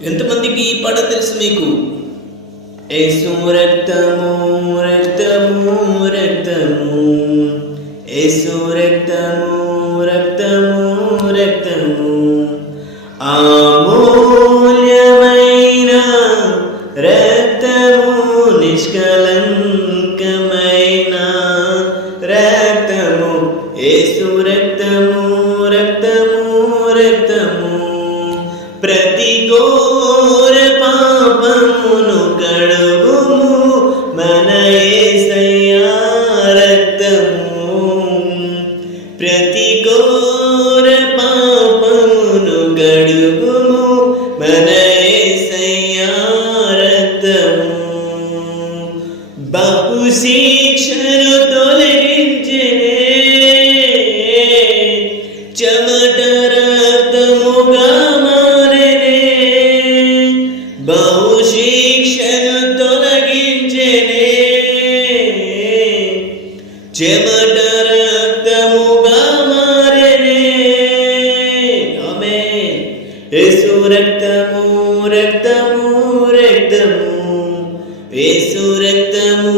ఎంతమందికి ఈ పాట తెలుసు మీకు? యేసు రక్తము రక్తము రక్తము. యేసు రక్తము రక్తము రక్తము. అమూల్యమైన రక్తము నిష్కలంకమైన రక్తము. యేసు రక్తము రక్తము రక్తము. ప్రతి ఘోర పాపమును కడుగుము. మన రక్తము. ప్రతి ఘోర పాపమును కడుగుము. మన రక్తము. బహు శిక్షను తొలగించే చమ രക്തമൂ രക്തമൂ രക്തമൂ രക്തമൂ രക്തമൂ